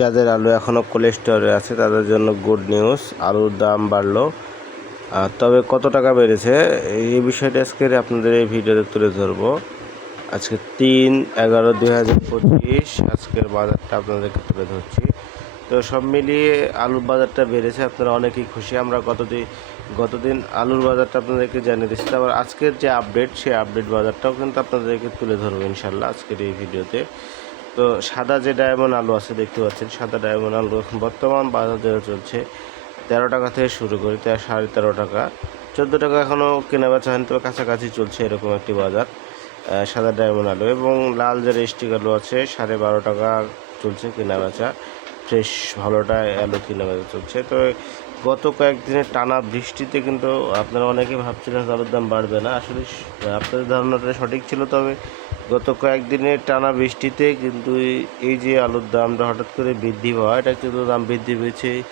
যাদের আলু এখনও কোলেস্টোরে আছে, তাদের জন্য গুড নিউজ আলুর দাম বাড়লো। তবে কত টাকা বেড়েছে? এই বিষয়টা আজকে আপনাদের এই ভিডিওতে তুলে ধরবো। আজকে তিন এগারো দুই হাজার পঁচিশ, আজকের বাজারটা আপনাদেরকে তুলে ধরছি। তো সব মিলিয়ে আলুর বাজারটা বেড়েছে, আপনারা অনেকেই খুশি। আমরা গতদিন গতদিন আলুর বাজারটা আপনাদেরকে জানিয়ে দিচ্ছি আবার আজকের যে আপডেট সেই আপডেট বাজারটাও কিন্তু আপনাদেরকে তুলে ধরবো ইনশাল্লাহ আজকের এই ভিডিওতে। তো সাদা যে ডায়মন্ড আলু আছে, দেখতে পাচ্ছেন, সাদা ডায়মন্ড আলু এখন বর্তমান বাজার চলছে। তেরো টাকা থেকে শুরু করে তেরো সাড়ে তেরো টাকা। চোদ্দ টাকা এখনও কেনা বেচা হয়নি, তবে কাছাকাছি চলছে এরকম একটি বাজার সাদা ডায়মন্ড আলু। এবং লাল যে রেস্টিক আলু আছে, সাড়ে বারো টাকা চলছে কেনা বেচা। ফ্রেশ, ভালোটা আলু কেনা বেচা চলছে। তো গত কয়েকদিনের টানা বৃষ্টিতে কিন্তু আপনারা অনেকে ভাবছিলেন আলুর দাম বাড়বে না। আসলে আপনাদের ধারণাটা সঠিক ছিল, তবে গত কয়েকদিনের টানা বৃষ্টিতে কিন্তু এই- যে আলুর দামটা হঠাৎ করে বৃদ্ধি পাওয়া, এটা কিন্তু দাম বৃদ্ধি পেয়েছে।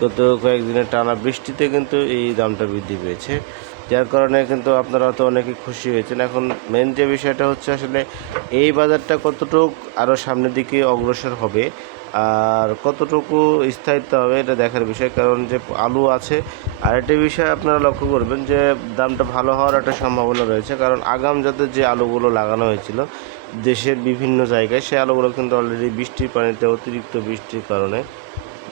গত কয়েকদিনের টানা বৃষ্টিতে কিন্তু এই দামটা বৃদ্ধি পেয়েছে। যার কারণে কিন্তু আপনারা হয়তো অনেকে খুশি হয়েছেন। এখন মেন যে বিষয়টা হচ্ছে আসলে এই বাজারটা কতটুকু আরও সামনের দিকে অগ্রসর হবে আর কতটুকু স্থায়িত্ব হবে এটা দেখার বিষয়, কারণ যে আলু আছে আর একটা বিষয় আপনারা লক্ষ্য করবেন যে দামটা ভালো হওয়ার একটা সম্ভাবনা রয়েছে, কারণ আগাম জাতের যে আলুগুলো লাগানো হয়েছিল দেশের বিভিন্ন জায়গায়, সেই আলুগুলো কিন্তু অলরেডি বৃষ্টির পানিতে অতিরিক্ত বৃষ্টির কারণে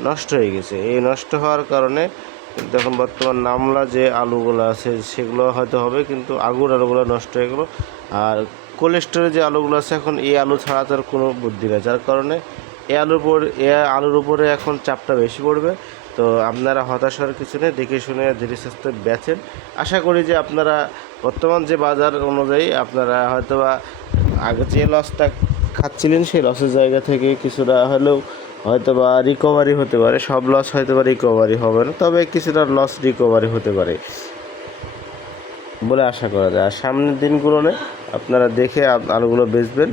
নষ্ট হয়ে গেছে। এই নষ্ট হওয়ার কারণে এখন বর্তমান নামলা যে আলুগুলো আছে, সেগুলো হয়তো হবে, কিন্তু আগুর আলুগুলো নষ্ট হয়ে গেলো। আর কোলেস্টোরে যে আলুগুলো আছে, এখন এই আলু ছাড়া তার কোনো বুদ্ধি নেই, যার কারণে এ আলুর উপর, এ আলুর উপরে এখন চাপটা বেশি পড়বে। তো আপনারা হতাশ হওয়ার কিছু নেই, দেখে শুনে ধীরে সুস্থে বেচেন। আশা করি যে আপনারা বর্তমান যে বাজার অনুযায়ী আপনারা হয়তোবা আগে যে লসটা খাচ্ছিলেন, সেই লসের জায়গা থেকে কিছুটা হলেও হয়তো বা রিকভারি হতে পারে। সব লস হয়তো বা রিকভারি হবে না, তবে কিছুটা লস রিকভারি হতে পারে বলে আশা করা যায়। আর সামনের দিনগুলোনে আপনারা দেখে আলুগুলো বেচবেন।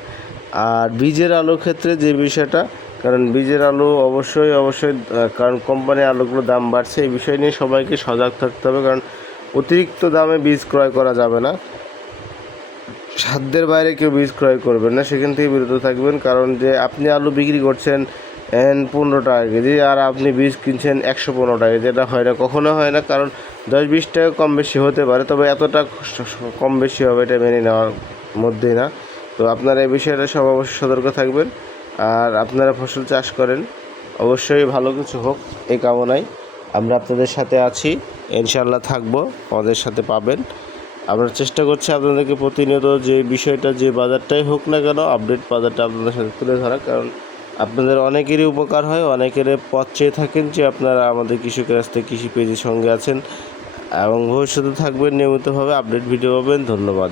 আর বীজের আলুর ক্ষেত্রে যে বিষয়টা, কারণ বীজের আলু অবশ্যই অবশ্যই কারণ কোম্পানির আলুগুলোর দাম বাড়ছে, এই বিষয় নিয়ে সবাইকে সজাগ থাকতে হবে, কারণ অতিরিক্ত দামে বীজ ক্রয় করা যাবে না। সাধ্যের বাইরে কেউ বীজ ক্রয় করবেন না, সেখান থেকে বিরত থাকবেন, কারণ যে আপনি আলু বিক্রি করছেন পনেরো টাকা কেজি, আর আপনি বীজ কিনছেন একশো পনেরো টাকা কেজি, এটা হয় না, কখনো হয় না, কারণ দশ বিশ টাকা কম বেশি হতে পারে, তবে এতটা কম বেশি হবে এটা মেনে নেওয়ার মধ্যেই না। তো আপনারা এই বিষয়টা সব অবশ্যই সতর্ক থাকবেন। আর আপনারা ফসল চাষ করেন, অবশ্যই ভালো কিছু হোক এই কামনায়। আমরা আপনাদের সাথে আছি ইনশাল্লাহ থাকব, আমাদের সাথে পাবেন। আমরা চেষ্টা করছি আপনাদেরকে প্রতিনিয়ত যে বিষয়টা যে বাজারটাই হোক না কেন আপডেট বাজারটা আপনাদের সাথে তুলে ধরা। কারণ আপনাদের অনেকেরই উপকার হয়, অনেকের পথ চেয়ে থাকেন যে আপনারা আমাদের কৃষকের থেকে কৃষি পেজের সঙ্গে আছেন এবং ভবিষ্যতে থাকবেন, নিয়মিতভাবে আপডেট ভিডিও পাবেন। ধন্যবাদ।